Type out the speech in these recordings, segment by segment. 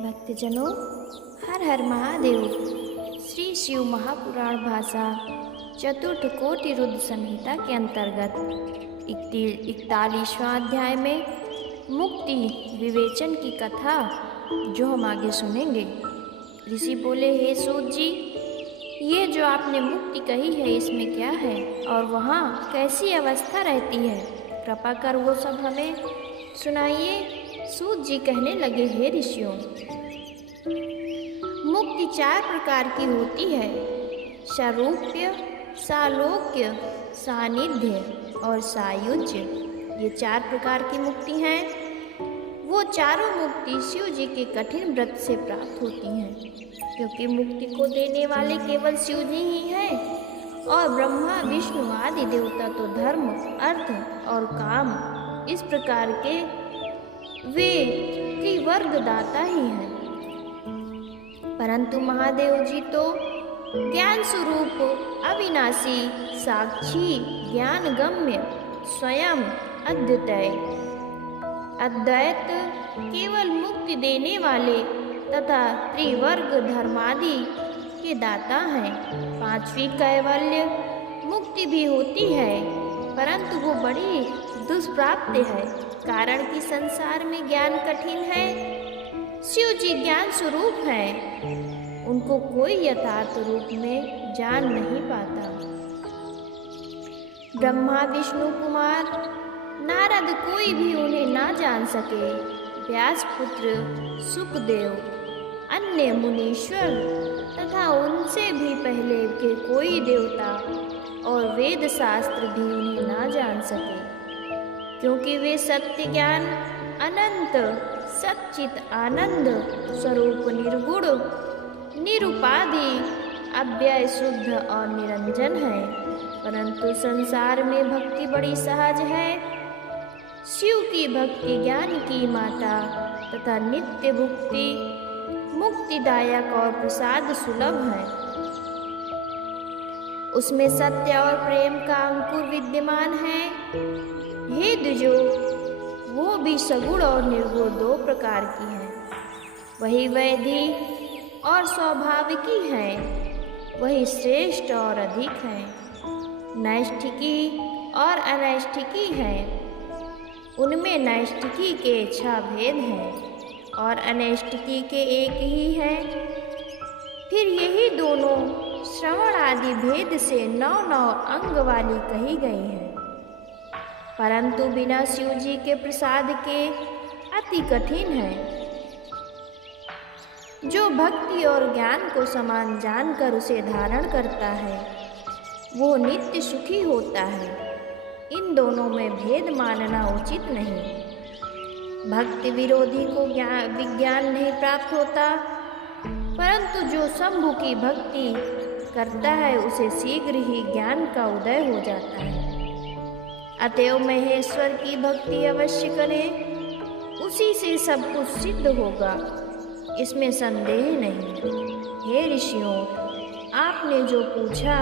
भक्तजनों, हर हर महादेव। श्री शिव महापुराण भाषा चतुर्थ कोटि रुद्र संहिता के अंतर्गत 41वां अध्याय में मुक्ति विवेचन की कथा जो हम आगे सुनेंगे। ऋषि बोले, हे सूत जी, ये जो आपने मुक्ति कही है इसमें क्या है और वहाँ कैसी अवस्था रहती है? कृपा कर वो सब हमें सुनाइए। सूत जी कहने लगे, हे ऋषियों, मुक्ति 4 प्रकार की होती है। सारूप्य, सालोक्य, सानिध्य और सायुज्य, ये 4 प्रकार की मुक्ति हैं। वो चारों मुक्ति शिव जी के कठिन व्रत से प्राप्त होती हैं, क्योंकि मुक्ति को देने वाले केवल शिव जी ही हैं और ब्रह्मा विष्णु आदि देवता तो धर्म, अर्थ और काम इस प्रकार के वे त्रिवर्ग दाता ही हैं। परंतु महादेव जी तो ज्ञान स्वरूप, अविनाशी, साक्षी, ज्ञान गम्य, स्वयं अद्वितीय, अद्वैत, केवल मुक्ति देने वाले तथा त्रिवर्ग धर्मादि के दाता हैं। 5वीं कैवल्य मुक्ति भी होती है, परंतु वो बड़ी दुष्प्राप्त है, कारण कि संसार में ज्ञान कठिन है। शिव जी ज्ञान स्वरूप हैं, उनको कोई यथार्थ रूप में जान नहीं पाता। ब्रह्मा, विष्णु, कुमार, नारद कोई भी उन्हें ना जान सके। व्यास पुत्र, सुखदेव, अन्य मुनीश्वर तथा उनसे भी पहले के कोई देवता और वेद शास्त्र भी उन्हें ना जान सके, क्योंकि वे सत्य ज्ञान, अनंत सच्चित आनंद स्वरूप, निर्गुण, निरुपाधि, अव्यय, शुद्ध और निरंजन है। परंतु संसार में भक्ति बड़ी सहज है। शिव की भक्ति ज्ञान की माता तथा नित्य भुक्ति, मुक्तिदायक और प्रसाद सुलभ है। उसमें सत्य और प्रेम का अंकुर विद्यमान है। हे द्विजो, वो भी सगुण और निर्गुण 2 प्रकार की है। वही वैधि और स्वाभाविकी है, वही श्रेष्ठ और अधिक है। नैष्ठिकी और अनैष्ठिकी है। उनमें नैष्ठिकी के 6 भेद हैं और अनैष्ठिकी के 1 ही है। फिर यही दोनों श्रवण आदि भेद से 9 अंग वाली कही गई है, परंतु बिना शिव जी के प्रसाद के अति कठिन है। जो भक्ति और ज्ञान को समान जानकर उसे धारण करता है, वो नित्य सुखी होता है। इन दोनों में भेद मानना उचित नहीं। भक्ति विरोधी को विज्ञान नहीं प्राप्त होता, परंतु जो शंभु की भक्ति करता है उसे शीघ्र ही ज्ञान का उदय हो जाता है। अतएव महेश्वर की भक्ति अवश्य करें, उसी से सब कुछ सिद्ध होगा, इसमें संदेह नहीं। हे ऋषियों, आपने जो पूछा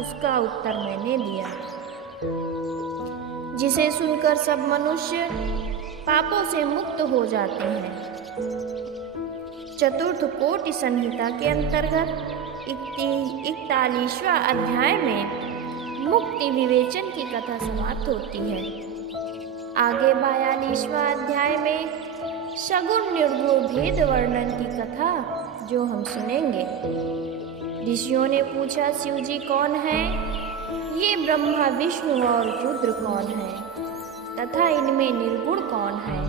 उसका उत्तर मैंने दिया, जिसे सुनकर सब मनुष्य पापों से मुक्त हो जाते हैं। चतुर्थ कोटि संहिता के अंतर्गत 41वां अध्याय में मुक्ति विवेचन की कथा समाप्त होती है। आगे 42वां अध्याय में सगुण निर्गुण भेद वर्णन की कथा जो हम सुनेंगे। ऋषियों ने पूछा, शिव जी कौन है? ये ब्रह्मा, विष्णु और रुद्र कौन है तथा इनमें निर्गुण कौन है?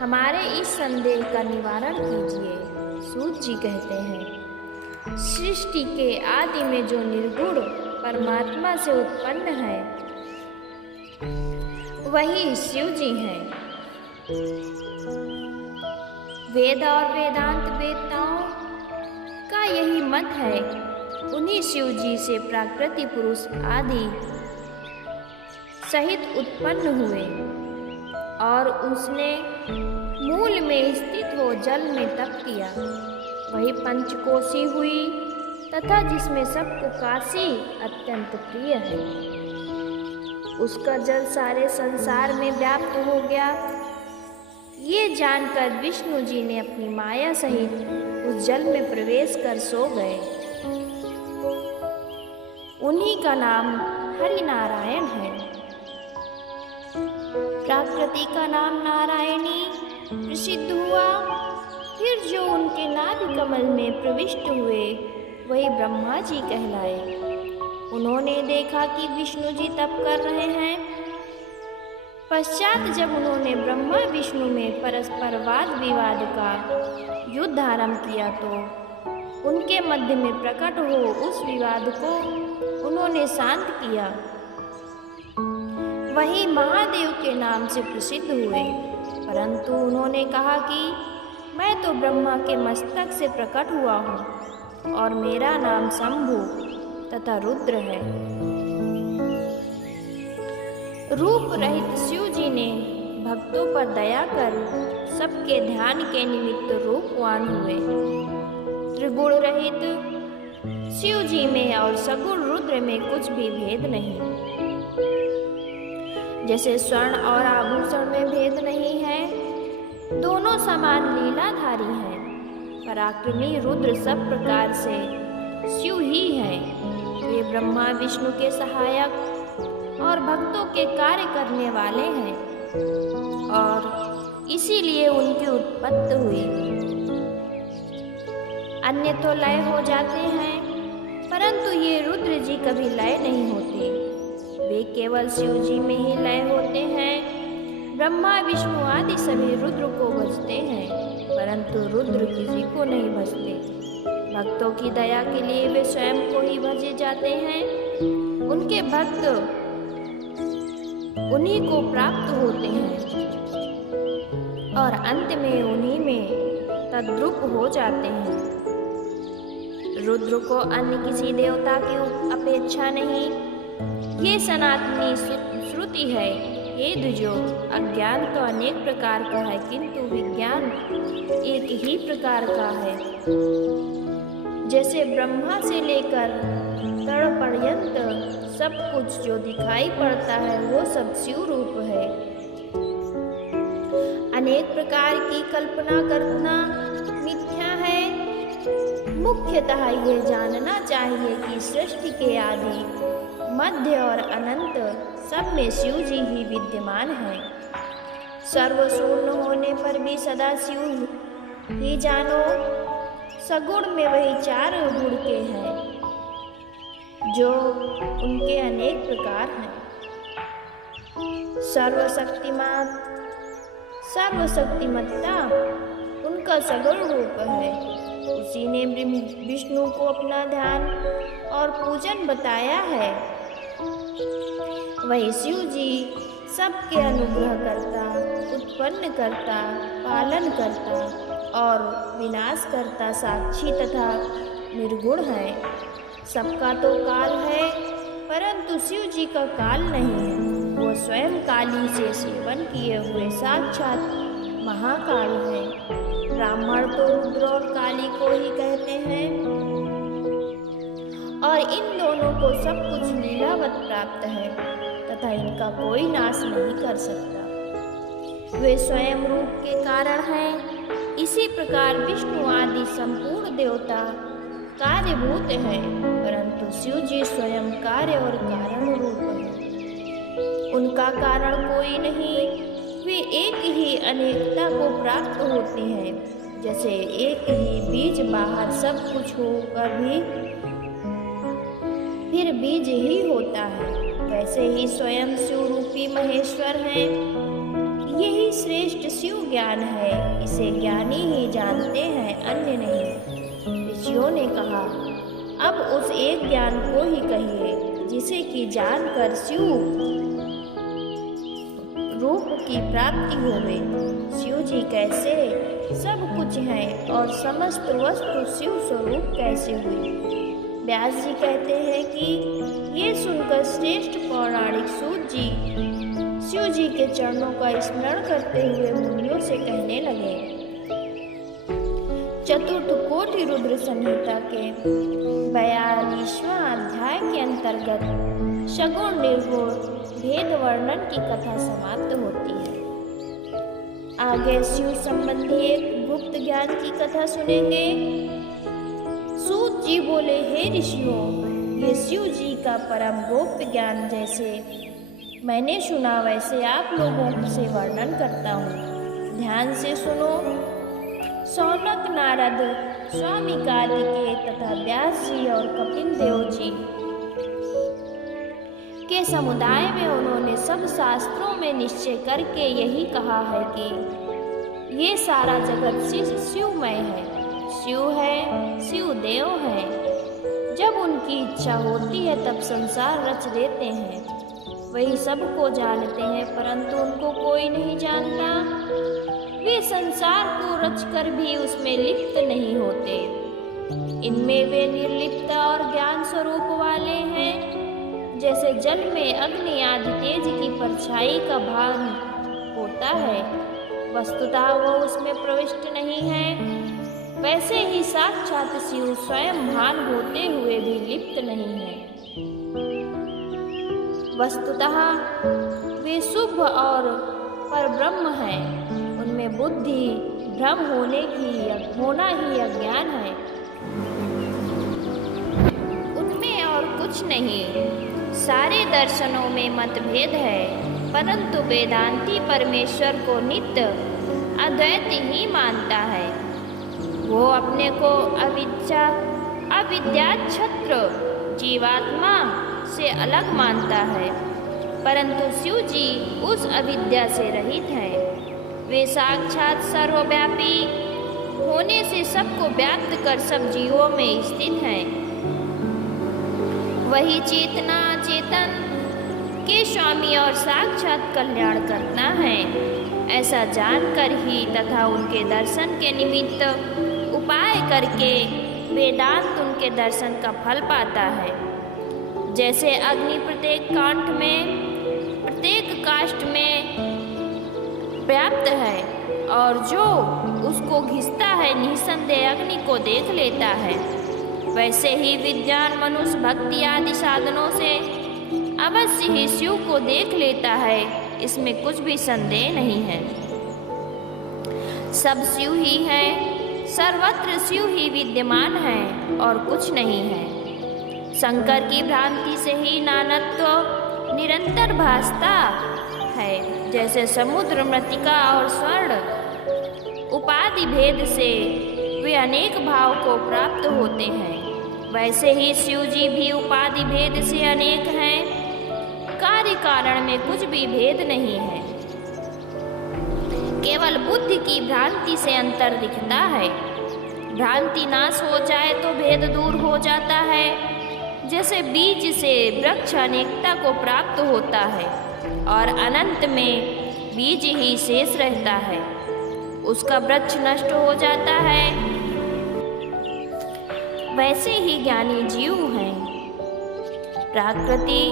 हमारे इस संदेह का निवारण कीजिए। सूत जी कहते हैं, सृष्टि के आदि में जो निर्गुण परमात्मा से उत्पन्न है वही शिव जी हैं। वेद और वेदांत वेदताओं का यही मत है। उन्हीं शिव जी से प्राकृतिक पुरुष आदि सहित उत्पन्न हुए और उसने मूल में स्थित हो जल में तप किया। वही पंचकोशी हुई तथा जिसमें सबको काशी अत्यंत प्रिय है। उसका जल सारे संसार में व्याप्त हो गया। ये जानकर विष्णु जी ने अपनी माया सहित उस जल में प्रवेश कर सो गए। उन्हीं का नाम हरि नारायण है। प्रकृति का नाम नारायणी प्रसिद्ध हुआ। फिर जो उनके नाभि कमल में प्रविष्ट हुए वही ब्रह्मा जी कहलाए। उन्होंने देखा कि विष्णु जी तप कर रहे हैं। पश्चात जब उन्होंने ब्रह्मा विष्णु में परस्पर वाद विवाद का युद्ध आरंभ किया तो उनके मध्य में प्रकट हो उस विवाद को उन्होंने शांत किया। वही महादेव के नाम से प्रसिद्ध हुए। परंतु उन्होंने कहा कि मैं तो ब्रह्मा के मस्तक से प्रकट हुआ हूँ और मेरा नाम शंभु तथा रुद्र है। रूप रहित शिव जी ने भक्तों पर दया कर सबके ध्यान के निमित्त रूपवान हुए। त्रिगुण रहित शिव जी में और सगुण रुद्र में कुछ भी भेद नहीं। जैसे स्वर्ण और आभूषण में भेद नहीं है, दोनों समान लीलाधारी हैं। पराक्रमी रुद्र सब प्रकार से शिव ही है। वे ब्रह्मा विष्णु के सहायक और भक्तों के कार्य करने वाले हैं और इसीलिए उनकी उत्पत्ति हुई। अन्य तो लय हो जाते हैं, परंतु ये रुद्र जी कभी लय नहीं होते। वे केवल शिव जी में ही लय होते हैं। ब्रह्मा विष्णु आदि सभी रुद्र को भजते हैं, परंतु रुद्र किसी को नहीं भजते। भक्तों की दया के लिए वे स्वयं को ही भजे जाते हैं। उनके भक्त उन्हीं को प्राप्त होते हैं और अंत में उन्हीं में तद्रूप हो जाते हैं। रुद्र को अन्य किसी देवता की अपेक्षा नहीं। ये सनातनी श्रुति है। हे द्विजो, अज्ञान तो अनेक प्रकार का है, किंतु विज्ञान एक ही प्रकार का है। जैसे ब्रह्मा से लेकर तड़ पर्यंत सब कुछ जो दिखाई पड़ता है वो सब शिव रूप है। अनेक प्रकार की कल्पना करना मिथ्या है। मुख्यतः ये जानना चाहिए कि सृष्टि के आदि, मध्य और अनंत सब में शिव जी ही विद्यमान है। सर्वशून्य होने पर भी सदा शिव ही जानो। सगुण में वही चार गुण के हैं जो उनके अनेक प्रकार हैं। सर्वशक्तिमत्ता उनका सगुण रूप है। उसी ने विष्णु को अपना ध्यान और पूजन बताया है। वही शिव जी सबके अनुग्रह करता, उत्पन्न करता, पालन करता और विनाश करता साक्षी तथा निर्गुण है। सबका तो काल है, परंतु शिव जी का काल नहीं है। वो स्वयं काली से सेवन किए हुए साक्षात महाकाल है। ब्राह्मण तो रुद्र और काली को ही कहते हैं और इन दोनों को सब कुछ लीलावत प्राप्त है तथा इनका कोई नाश नहीं कर सकता। वे स्वयं रूप के कारण हैं। इसी प्रकार विष्णु आदि संपूर्ण देवता कार्यभूत हैं, परंतु शिव जी स्वयं कार्य और कारण रूप हैं। उनका कारण कोई नहीं। वे एक ही अनेकता को प्राप्त होते हैं। जैसे एक ही बीज बाहर सब कुछ होकर भी फिर बीज ही होता है, वैसे ही स्वयं शिव रूपी महेश्वर हैं। यही श्रेष्ठ शिव ज्ञान है। इसे ज्ञानी ही जानते हैं, अन्य नहीं। ऋषियों ने कहा, अब उस एक ज्ञान को ही कहिए जिसे कि जानकर शिव रूप की प्राप्ति होवे। शिव जी कैसे सब कुछ है और समस्त वस्तु शिव स्वरूप कैसे हुई। व्यास जी कहते हैं कि ये सुनकर श्रेष्ठ पौराणिक सूत जी शिव जी के चरणों का स्मरण करते हुए मुनियों से कहने लगे। चतुर्थ कोटि रुद्र संहिता के 42वां अध्याय के अंतर्गत सगुण निर्गुण भेद वर्णन की कथा समाप्त होती है। आगे शिव संबंधी एक गुप्त ज्ञान की कथा सुनेंगे। सूत जी बोले, हे ऋषियों, ये शिव जी का परम गोप्य ज्ञान जैसे मैंने सुना वैसे आप लोगों से वर्णन करता हूँ, ध्यान से सुनो। शौनक, नारद, स्वामी कार्तिकेय तथा व्यास जी और कपिल देव जी के समुदाय में उन्होंने सब शास्त्रों में निश्चय करके यही कहा है कि ये सारा जगत शिवमय है, शिव है, शिव देव है। जब उनकी इच्छा होती है तब संसार रच देते हैं, वही सबको जानते हैं, परंतु उनको कोई नहीं जानता। वे संसार को रचकर भी उसमें लिप्त नहीं होते। इनमें वे निर्लिप्त और ज्ञान स्वरूप वाले हैं। जैसे जल में अग्नि आदि तेज की परछाई का भान होता है, वस्तुतः वो उसमें प्रविष्ट नहीं है, वैसे ही साक्षात शिव स्वयं भान होते हुए भी लिप्त नहीं है। वस्तुतः वे शुभ और परब्रह्म हैं, उनमें बुद्धि भ्रम होना ही अज्ञान है, उनमें और कुछ नहीं। सारे दर्शनों में मतभेद है, परंतु वेदांती परमेश्वर को नित्य अद्वैत ही मानता है। वो अपने को अविद्याक्षत्र जीवात्मा से अलग मानता है, परंतु शिव जी उस अविद्या से रहित हैं। वे साक्षात सर्वव्यापी होने से सबको व्याप्त कर सब जीवों में स्थित हैं। वही चेतना चेतन के स्वामी और साक्षात कल्याण करता है। ऐसा जानकर ही तथा उनके दर्शन के निमित्त उपाय करके वेदांत उनके दर्शन का फल पाता है। जैसे अग्नि प्रत्येक काष्ठ में व्याप्त है और जो उसको घिसता है निसंदेह अग्नि को देख लेता है, वैसे ही विद्वान मनुष्य भक्ति आदि साधनों से अवश्य ही शिव को देख लेता है, इसमें कुछ भी संदेह नहीं है। सब शिव ही है, सर्वत्र शिव ही विद्यमान है और कुछ नहीं है। शंकर की भ्रांति से ही नानत्व निरंतर भासता है। जैसे समुद्र मृत्तिका और स्वर्ण उपाधि भेद से वे अनेक भाव को प्राप्त होते हैं, वैसे ही शिव जी भी उपाधि भेद से अनेक हैं। कार्य कारण में कुछ भी भेद नहीं है, केवल बुद्धि की भ्रांति से अंतर दिखता है। भ्रांति नाश हो जाए तो भेद दूर हो जाता है। जैसे बीज से वृक्ष अनेकता को प्राप्त होता है और अनंत में बीज ही शेष रहता है, उसका वृक्ष नष्ट हो जाता है, वैसे ही ज्ञानी जीव हैं। प्राकृति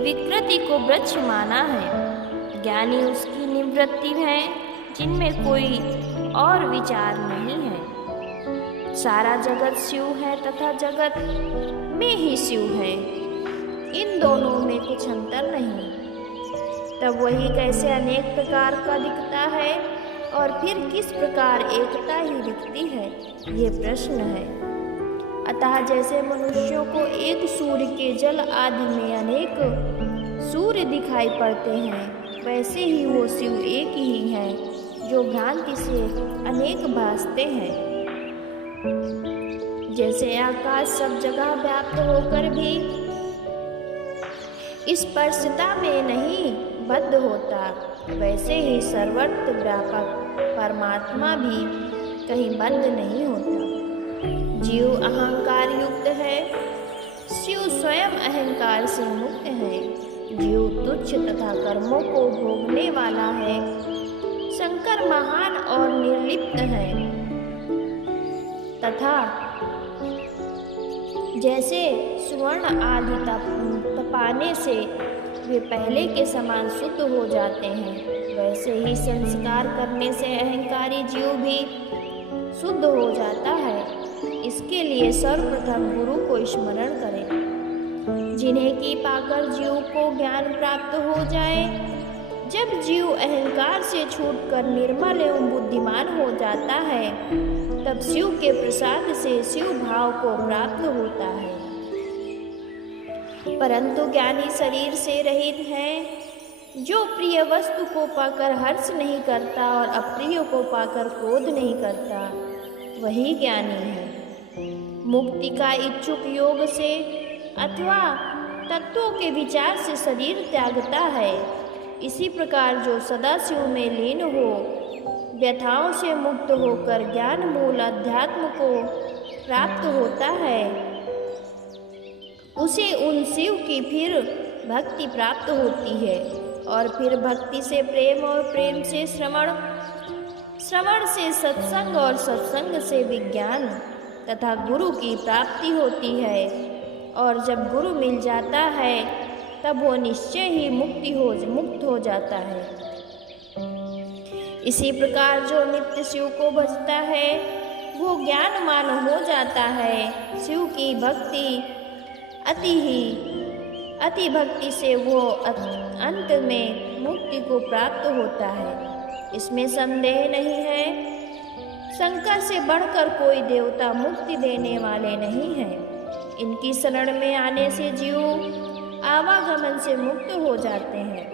विकृति को वृक्ष माना है, ज्ञानी उसकी निवृत्ति है जिनमें कोई और विचार नहीं है। सारा जगत शिव है तथा जगत में ही शिव है, इन दोनों में कुछ अंतर नहीं। तब वही कैसे अनेक प्रकार का दिखता है और फिर किस प्रकार एकता ही दिखती है, ये प्रश्न है। अतः जैसे मनुष्यों को एक सूर्य के जल आदि में अनेक सूर्य दिखाई पड़ते हैं, वैसे ही वो शिव एक ही है जो भ्रांति से अनेक भासते हैं। जैसे आकाश सब जगह व्याप्त होकर भी स्पर्शता में नहीं बद्ध होता, वैसे ही सर्वत्र व्यापक परमात्मा भी कहीं बंद नहीं होता। जीव अहंकार युक्त है, शिव स्वयं अहंकार से मुक्त है। जीव तुच्छ तथा कर्मों को भोगने वाला है, शंकर महान और निर्लिप्त है। तथा जैसे स्वर्ण आदि तपाने से वे पहले के समान शुद्ध हो जाते हैं, वैसे ही संस्कार करने से अहंकारी जीव भी शुद्ध हो जाता है। इसके लिए सर्वप्रथम गुरु को स्मरण करें, जिन्हें की पाकर जीव को ज्ञान प्राप्त हो जाए। जब जीव अहंकार से छूटकर निर्मल एवं बुद्धिमान हो जाता है, तब शिव के प्रसाद से शिव भाव को प्राप्त होता है। परंतु ज्ञानी शरीर से रहित है, जो प्रिय वस्तु को पाकर हर्ष नहीं करता और अप्रिय को पाकर क्रोध नहीं करता, वही ज्ञानी है। मुक्ति का इच्छुक योग से अथवा तत्वों के विचार से शरीर त्यागता है। इसी प्रकार जो सदा शिव में लीन हो, व्यथाओं से मुक्त होकर ज्ञान मूल अध्यात्म को प्राप्त होता है, उसे उन शिव की फिर भक्ति प्राप्त होती है और फिर भक्ति से प्रेम और प्रेम से श्रवण, श्रवण से सत्संग और सत्संग से विज्ञान तथा गुरु की प्राप्ति होती है। और जब गुरु मिल जाता है, तब वो निश्चय ही मुक्त हो जाता है। इसी प्रकार जो नित्य शिव को भजता है, वो ज्ञानमान हो जाता है। शिव की भक्ति अति भक्ति से वो अंत में मुक्ति को प्राप्त होता है, इसमें संदेह नहीं है। शंकर से बढ़कर कोई देवता मुक्ति देने वाले नहीं हैं। इनकी शरण में आने से जीव आवागमन से मुक्त हो जाते हैं।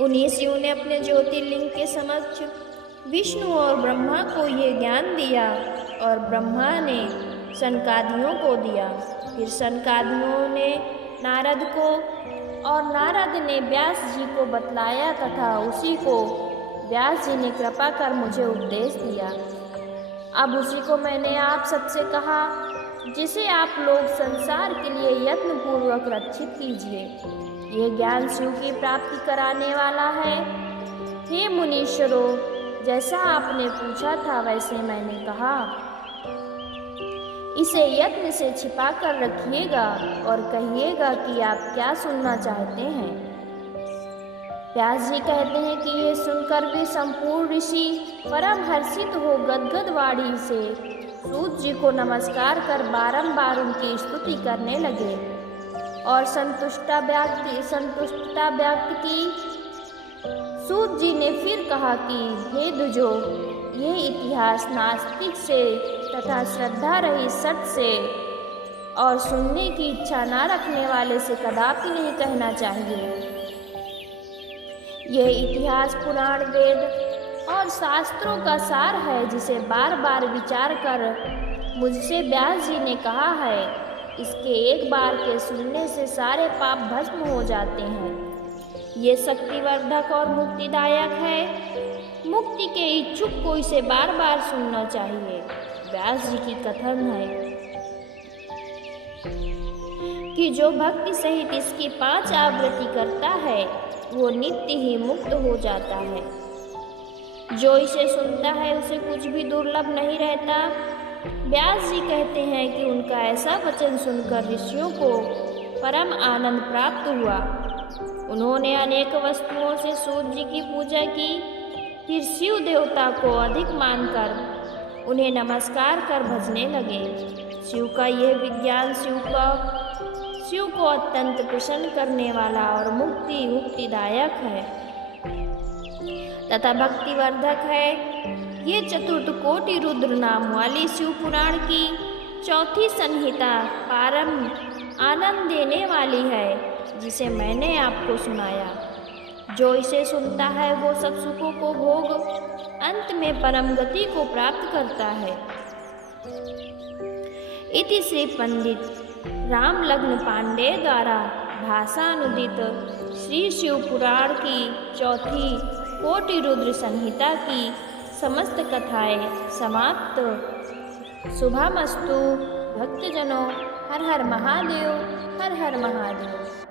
उन्हीं शिव ने अपने ज्योतिर्लिंग के समक्ष विष्णु और ब्रह्मा को ये ज्ञान दिया और ब्रह्मा ने सनकादियों को दिया। फिर सनकादियों ने नारद को और नारद ने व्यास जी को बतलाया तथा उसी को व्यास जी ने कृपा कर मुझे उपदेश दिया। अब उसी को मैंने आप सबसे कहा, जिसे आप लोग संसार के लिए यत्नपूर्वक रक्षित कीजिए। ये ज्ञान शिव की प्राप्ति कराने वाला है। हे मुनीश्वरों, जैसा आपने पूछा था वैसे मैंने कहा। इसे यत्न से छिपा कर रखिएगा और कहिएगा कि आप क्या सुनना चाहते हैं। व्यास जी कहते हैं कि ये सुनकर भी संपूर्ण ऋषि परम हर्षित हो गदगद वाणी से सूत जी को नमस्कार कर बारंबार उनकी स्तुति करने लगे और संतुष्टता व्यक्त की। सूत जी ने फिर कहा कि हे द्विजो, ये इतिहास नास्तिक से तथा श्रद्धा रहित सत से और सुनने की इच्छा न रखने वाले से कदापि नहीं कहना चाहिए। यह इतिहास पुराण, वेद और शास्त्रों का सार है, जिसे बार बार विचार कर मुझसे व्यास जी ने कहा है। इसके एक बार के सुनने से सारे पाप भस्म हो जाते हैं। ये शक्तिवर्धक और मुक्तिदायक है। मुक्ति के इच्छुक को इसे बार बार सुनना चाहिए। व्यास जी की कथन है कि जो भक्ति सहित इसकी 5 आवृत्ति करता है, वो नित्य ही मुक्त हो जाता है। जो इसे सुनता है उसे कुछ भी दुर्लभ नहीं रहता। व्यास जी कहते हैं कि उनका ऐसा वचन सुनकर ऋषियों को परम आनंद प्राप्त हुआ। उन्होंने अनेक वस्तुओं से सूर्य जी की पूजा की। फिर शिव देवता को अधिक मानकर उन्हें नमस्कार कर भजने लगे। शिव का यह विज्ञान शिव को अत्यंत प्रसन्न करने वाला और मुक्तिदायक है तथा भक्तिवर्धक है। ये चतुर्थ कोटि रुद्र नाम वाली शिव पुराण की 4थी संहिता पारम आनंद देने वाली है, जिसे मैंने आपको सुनाया। जो इसे सुनता है वो सब सुखों को भोग अंत में परम गति को प्राप्त करता है। इति श्री पंडित राम लग्न पांडे द्वारा भाषानुदित श्री शिव पुराण की 4थी कोटि रुद्र संहिता की समस्त कथाएं समाप्त। शुभमस्तु भक्तजनों। हर हर महादेव, हर हर महादेव।